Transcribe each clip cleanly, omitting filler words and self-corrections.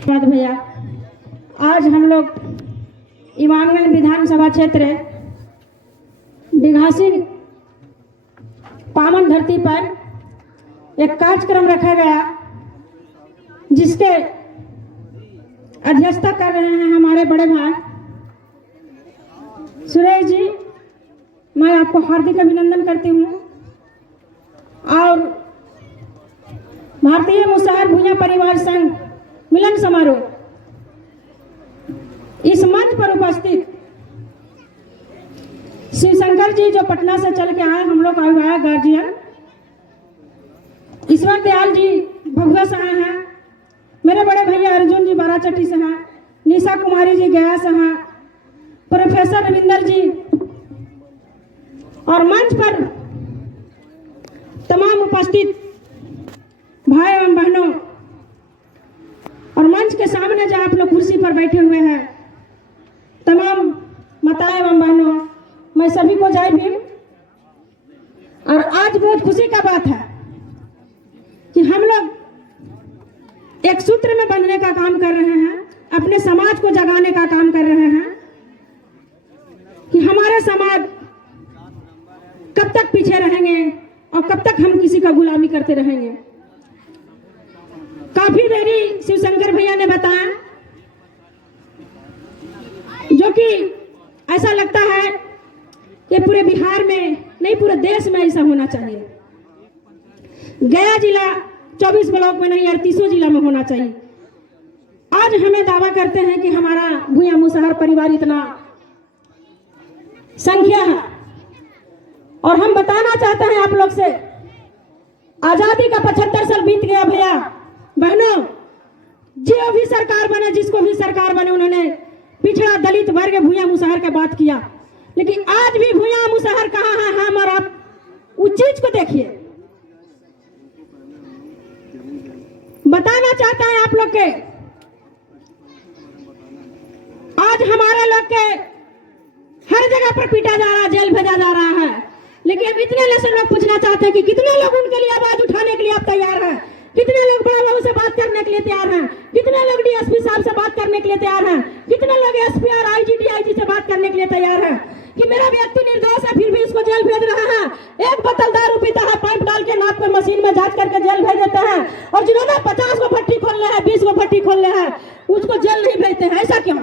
भैया, आज हम लोग इमामगंज विधानसभा क्षेत्र डिघासी पावन धरती पर एक कार्यक्रम रखा गया, जिसके अध्यक्षता कर रहे हैं हमारे बड़े भाई सुरेश जी। मैं आपको हार्दिक अभिनंदन करती हूँ। और भारतीय मुसहर भूया परिवार संघ मिलन समारोह, इस मंच पर उपस्थित शिवशंकर जी जो पटना से चल के आए, हम लोग आए गार्जियन, ईश्वर दयाल जी भगवा से आए हैं, मेरे बड़े भैया अर्जुन जी बाराचट्टी से हैं, निशा कुमारी जी गया से हैं, प्रोफेसर रविंदर जी, और मंच पर तमाम उपस्थित भाई एवं बहनों, और मंच के सामने जो आप लोग कुर्सी पर बैठे हुए हैं तमाम माताएं एवं बहनों, मैं सभी को जय भीम। और आज बहुत खुशी का बात है कि हम लोग एक सूत्र में बंधने का काम कर रहे हैं, अपने समाज को जगाने का काम कर रहे हैं कि हमारे समाज कब तक पीछे रहेंगे और कब तक हम किसी का गुलामी करते रहेंगे। काफी देरी शिवशंकर भैया ने बताया, जो कि ऐसा लगता है कि पूरे बिहार में नहीं, पूरे देश में ऐसा होना चाहिए। गया जिला 24 ब्लॉक में नहीं, 38 जिला में होना चाहिए। आज हमें दावा करते हैं कि हमारा भूया मुसहर परिवार इतना संख्या है, और हम बताना चाहते हैं आप लोग से, आजादी का 75 साल बीत गया भैया बहनों। जो भी सरकार बने, जिसको भी सरकार बने, उन्होंने पिछड़ा दलित वर्ग भूया मुसहर की बात किया, लेकिन आज भी भूया मुसहर कहाँ है हम और आप, उस चीज को देखिए। बताना चाहता है आप लोग के, आज हमारे लोग के हर जगह पर पीटा जा रहा है, जेल भेजा जा रहा है, लेकिन अब इतने लेसन लोग पूछना चाहते हैं कि कितने लोग उनके लिए आवाज उठाने के लिए आप तैयार हैं, कितने लोग बड़ा बाबू से बात करने के लिए तैयार हैं, कितने लोग डीएसपी साहब से बात करने के लिए तैयार हैं, कितने लोग एसपी और आईजी डीआईजी से बात करने के लिए तैयार हैं कि मेरा व्यक्ति निर्दोष है फिर भी इसको जेल भेज रहा है। एक बोतल दारू पीता है, पाइप डाल के नाक पे मशीन में जांच करके जेल भेज देते हैं, और जिन्होंने 50 को भट्टी खोलने हैं, 20 को भट्टी खोलने हैं, उसको जेल नहीं भेजते हैं। ऐसा क्यों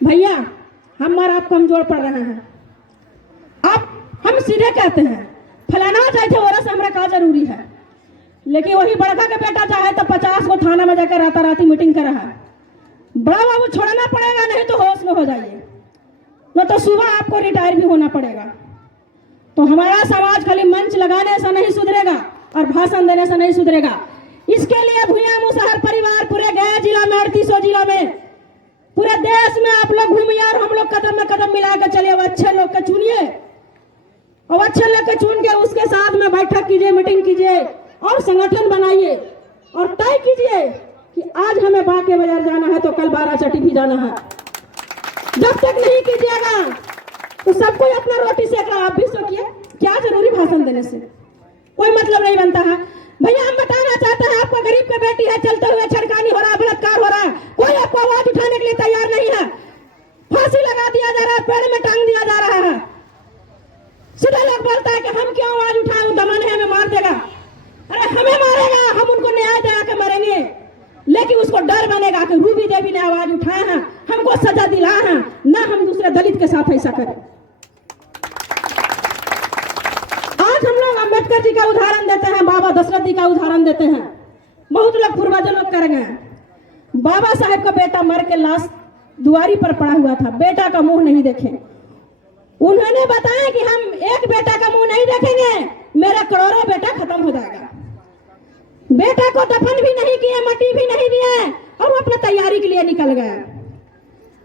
भैया? हम और आप कमजोर पड़ रहे हैं। आप हम सीधे कहते हैं फलाना चाहते औरत से हमारा का जरूरी है, लेकिन वही बड़का के बेटा चाहे तो 50 को थाना में जाकर राताराती मीटिंग कर रहा है। बड़ा बाबू छोड़ना पड़ेगा, नहीं तो होश में हो जाइए, न तो सुबह आपको रिटायर भी होना पड़ेगा। तो हमारा समाज खाली मंच लगाने से नहीं सुधरेगा और भाषण देने से नहीं सुधरेगा। इसके लिए भूया मुसहर परिवार पूरे गया जिला में, 38 जिला में, पूरे देश में आप लोग घूमिए और हम लोग कदम में कदम मिलाकर चलिए। अच्छे लोग को चुनिए और अच्छे लोग को चुन के उसके साथ में बैठक कीजिए, मीटिंग कीजिए और संगठन बनाइए और तय कीजिए कि आज हमें बांके बाजार जाना है तो कल बाराचट्टी भी जाना है। जब तक नहीं कीजिएगा तो सबको अपना रोटी सेक रहा, आप भी सोचिए क्या जरूरी भाषण देने से, कोई मतलब नहीं बनता है। भैया हम बताना चाहते हैं, आपका गरीब का बेटी है, चलते हुए छड़कानी हो रहा है, बलात्कार हो रहा है, कोई आपको आवाज उठाने के लिए तैयार नहीं है। फांसी लगा दिया जा रहा है, पेड़ में टांग दिया जा रहा है। सीधे लोग बोलता है कि हम क्यों आवाज उठाए, वो दमन है हमें मार देगा। अरे हमें मारेगा, हम उनको न्याय दिला के मरेंगे, लेकिन उसको डर बनेगा कि रूबी देवी ने आवाज उठाया है, हमको सजा दिलाया है, ना हम दूसरे दलित के साथ ऐसा करें। आज हम लोग अम्बेडकर जी का उदाहरण देते हैं, बाबा दशरथ जी का उदाहरण देते हैं, बहुत लोग पूर्वजों लोग करेंगे। बाबा साहेब का बेटा मर के लाश दुआरी पर पड़ा हुआ था, बेटा का मुंह नहीं देखे। उन्होंने बताया कि हम एक बेटा का मुंह नहीं देखेंगे, मेरा करोड़ों बेटा खत्म हो जाएगा। बेटा को दफन भी नहीं किए, मट्टी भी नहीं दिए, और वो अपने तैयारी के लिए निकल गए।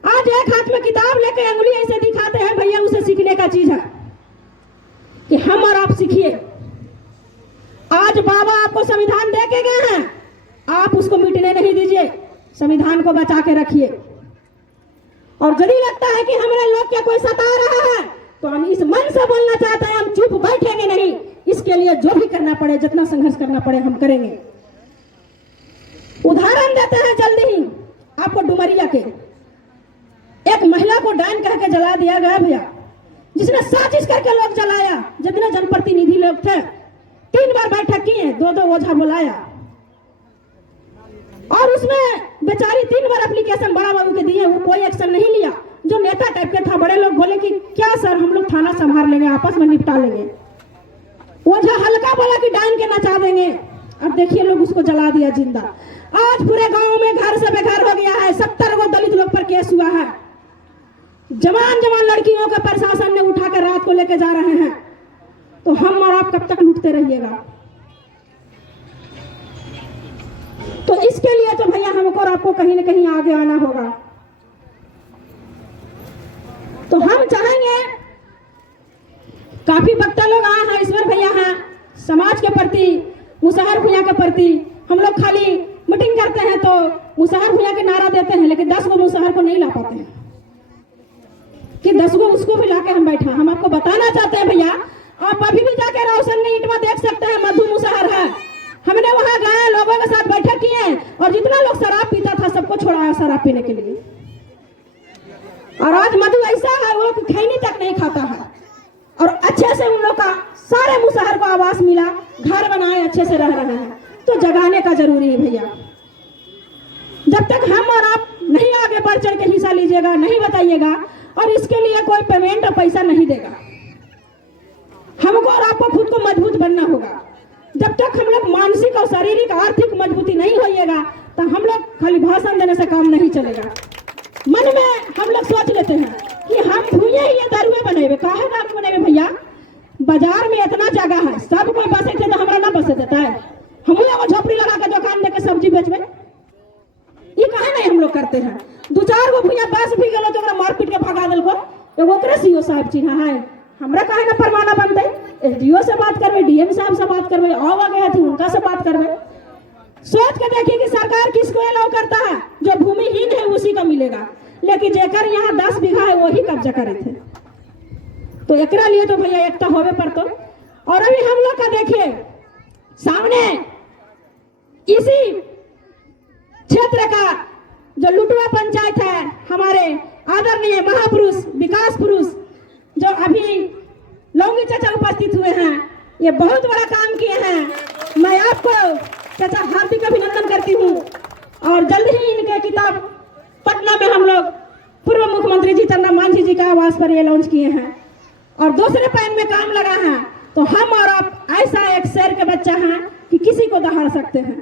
आज एक हाथ में किताब लेकर अंगुली ऐसे दिखाते हैं, भैया उसे सीखने का चीज है कि हम और आप सीखिए। आज बाबा आपको संविधान दे के गए हैं, आप उसको मिटने नहीं दीजिए, संविधान को बचा के रखिए। और यदि लगता है कि हमारे लोग क्या कोई सता रहा है तो हम इस मन से बोलना चाहते हैं, हम चुप बैठेंगे नहीं। इसके लिए जो भी करना पड़े, जितना संघर्ष करना पड़े हम करेंगे। उदाहरण देते हैं जल्दी ही आपको डुमरिया के एक महिला को डायन कह के जला दिया गया भैया, जिसने साजिश करके लोग जलाया। जितने जनप्रतिनिधि लोग थे 3 बार बैठक किए, 2 ओझा बुलाया और उसमें बेचारी 3 बार एप्लीकेशन बड़ा बाबू के दिए, वो कोई एक्शन नहीं लिया। जो नेता टाइप के था, बड़े लोग बोले कि क्या सर हम लोग थाना संभाल लेंगे, आपस में निपटा लेंगे। ओझा हल्का बोला कि डायन के नचा देंगे, अब देखिए लोग उसको जला दिया जिंदा। आज पूरे गांव में घर से बेघर हो गया है, 70 गो दलित लोग पर केस हुआ है। जवान लड़कियों का प्रशासन ने उठा कर रात को लेके जा रहे हैं, तो हम और आप कब तक लूटते रहिएगा? तो इसके लिए तो भैया हमको और आपको कहीं ना कहीं आगे आना होगा। तो हम चाहेंगे, काफी वक्ता लोग आए हैं, ईश्वर भैया हैं, समाज के प्रति, मुसहर भैया के प्रति हम लोग खाली मीटिंग करते हैं तो मुसहर भैया के नारा देते हैं, लेकिन 10 गो मुसहर को नहीं ला पाते हैं कि 10 गो उसको भी लाके हम बैठा। हम आपको बताना चाहते हैं भैया, आप अभी भी जाके रोशन में ईटवा देख सकते हैं, मधु मुसहर है। हमने वहां गए, लोगों के साथ बैठक किए और जितना लोग शराब पीता था सबको छोड़ाया शराब पीने के लिए। और आज मधु ऐसा है, वो खैनी तक नहीं खाता है और अच्छे से उन लोग का सारे मुसहर को आवास मिला, घर बनाए, अच्छे से रह रहे हैं। तो जगाने का जरूरी है भैया। जब तक हम और आप नहीं आगे बढ़ चढ़ के हिस्सा लीजिएगा, नहीं बताइएगा और इसके लिए कोई पेमेंट और पैसा नहीं देगा, हमको और आपको खुद को मजबूत बनना होगा। जब तक हम लोग मानसिक और शारीरिक आर्थिक मजबूती नहीं होइएगा तो हम लोग खाली भाषण देने से काम नहीं चलेगा। मन में हम लोग सोच लेते हैं कि हम भूये ये दारुए बनेबे, काहे दारू बनेबे भैया? बाजार में इतना जगह है, सब कोई बसे थे तो हमरा ना बसे देता है। हम एगो झोपड़ी लगा के दुकान देके सब्जी बेचबे, ये काहे नहीं हम लोग करते हैं? 2-4 गो भैया बस भी गलो तो मारपीट के भगा दिल को, एगो ओकरे सीओ साहब चिन्हा है, हमरा काहे ना परमाना बनते? एसडीओ से बात करबे, डीएम साहब से बात करबे, आवा गए थे उनका से बात करबे। सोच के देखिए कि सरकार किसको अलाउ करता है? जो भूमिहीन है उसी का मिलेगा, लेकिन जेकर यहाँ 10 बीघा है वही कब्जा करे थे। तो एकरा लिए तो भैया एकता होवे पर तो। और अभी हम लोग का देखिए सामने इसी क्षेत्र का जो लुटवा पंचायत है, हमारे आदरणीय महापुरुष विकास पुरुष जो अभी लौंगी चाचा उपस्थित हुए हैं, ये बहुत बड़ा काम किए हैं। मैं आपको चाचा हार्दिक अभिनंदन करती हूँ और जल्द ही इनके किताब पटना में हम लोग पूर्व मुख्यमंत्री जीतन राम मांझी जी का आवास पर ये लॉन्च किए हैं और दूसरे पैन में काम लगा है। तो हम और आप ऐसा एक शेर के बच्चा हैं कि किसी को दहाड़ सकते हैं।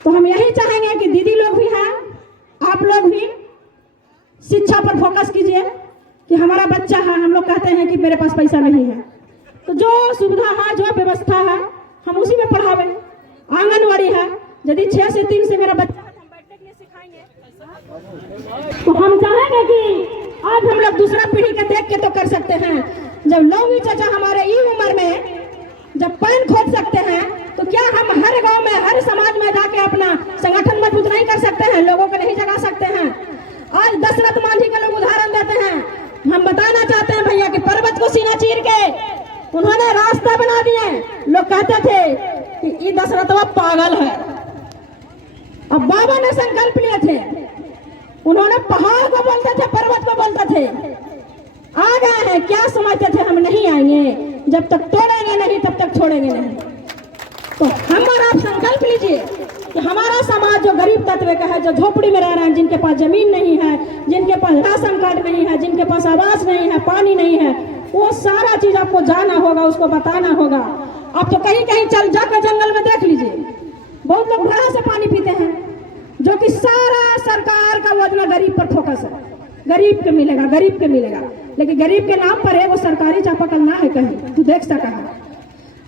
तो हम यही चाहेंगे कि दीदी लोग भी हैं, आप लोग भी शिक्षा पर फोकस कीजिए कि हमारा बच्चा है, हम लोग कहते हैं कि मेरे पास पैसा नहीं है, तो जो सुविधा है, जो व्यवस्था है, हम उसी में पढ़ावे। आंगनवाड़ी है, यदि 6 से 3 से मेरा बच्चा हम बैठने के लिए सिखाएंगे तो हम चाहेंगे कि आज हम लोग दूसरा पीढ़ी के देख के तो कर सकते हैं। जब लौंगी चाचा हमारे ई उम्र में जब पैन खोद सकते हैं तो क्या हम हर गांव में, हर समाज में जाके अपना संगठन मजबूत नहीं कर सकते हैं? लोगों को नहीं जगा सकते हैं? आज दशरथ मांझी का लोग उदाहरण देते हैं। हम बताना चाहते हैं भैया कि पर्वत को सीना चीर के उन्होंने रास्ता बना दिए। लोग कहते थे कि ये दशरथवा पागल है। अब बाबा ने संकल्प लिए थे, उन्होंने पहाड़ को बोलते थे, पर्वत को बोलते थे। आ गए हैं, क्या समझते थे हम नहीं आएंगे? जब तक तोड़ेंगे नहीं तब तक छोड़ेंगे नहीं। तो हम और आप संकल्प लीजिए कि हमारा समाज जो गरीब तत्व का है, जो झोपड़ी में रह रहे हैं, जिनके पास जमीन नहीं है, जिनके पास राशन कार्ड नहीं है, जिनके पास आवास नहीं है, पानी नहीं है, वो सारा चीज आपको जाना होगा, उसको बताना होगा। आप तो कहीं कहीं चल जाकर जंगल में देख लीजिए, बहुत लोग घड़ा से पानी पीते हैं, जो कि सारा सरकार का योजना गरीब पर फोकस है। गरीब के मिलेगा, गरीब के मिलेगा, लेकिन गरीब के नाम पर है वो सरकारी चापाकल ना है कहीं, तू देख सका है।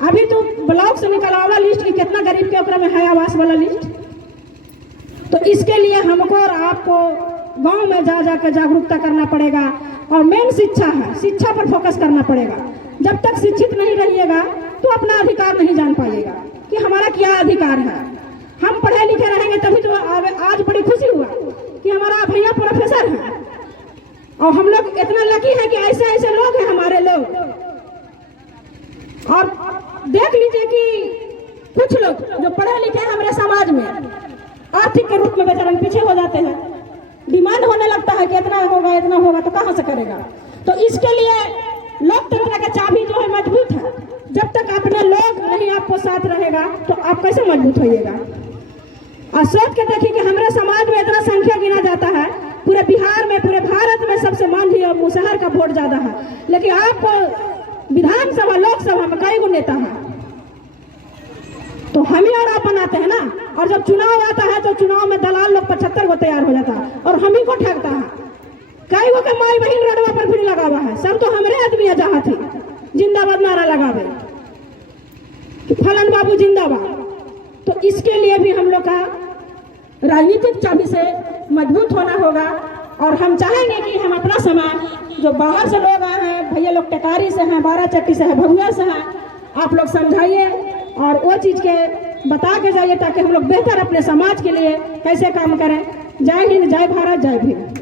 अभी तो ब्लॉक से निकलावा लिस्ट की कितना गरीब के ऊपर में है आवास वाला लिस्ट। तो इसके लिए हमको और आपको गांव में जा जाकर जागरूकता करना पड़ेगा और मेन शिक्षा है, शिक्षा पर फोकस करना पड़ेगा। जब तक शिक्षित नहीं रहिएगा तो अपना अधिकार नहीं जान पाइएगा कि हमारा क्या अधिकार है। हम पढ़े लिखे रहेंगे तभी तो आज बड़ी खुशी हुआ कि हमारा भैया प्रोफेसर है और हम लोग इतना लकी है कि ऐसे ऐसे लोग हैं हमारे लोग। और देख लीजिए कि कुछ लोग जो पढ़े लिखे हैं हमारे समाज में, आर्थिक के रूप में बेचारे पीछे हो जाते हैं। डिमांड होने लगता है कि इतना होगा तो कहाँ से करेगा। तो इसके लिए लोकतंत्र का चाबी जो है मजबूत है। जब तक अपने लोग नहीं आपको साथ रहेगा तो आप कैसे मजबूत होइएगा। और सोच के देखिए कि हमारे समाज में इतना संख्या गिना जाता है, पूरे बिहार में, पूरे भारत में सबसे मांझी और मुसहर का वोट ज्यादा है, लेकिन आप विधानसभा लोकसभा में कई गो नेता है। तो हम ही और आप बनाते हैं ना। और जब चुनाव आता है तो चुनाव में दलाल लोग 75 को तैयार हो जाता है और हम ही को ठगता है। कई गो के माई बहन रोडवा पर भी लगा हुआ है, सब तो हमारे आदमी है जहाँ थी जिंदाबाद नारा लगावे कि फलन बाबू जिंदाबाद। तो इसके लिए भी हम लोग का राजनीतिक चाबी से मजबूत होना होगा। और हम चाहेंगे कि हम अपना समाज जो बाहर से लोग आए हैं, भैया लोग टेकारी से हैं, बाराचट्टी से है, भगुआ से हैं, आप लोग समझाइए और वो चीज़ के बता के जाइए ताकि हम लोग बेहतर अपने समाज के लिए कैसे काम करें। जय हिंद, जय भारत, जय भीम।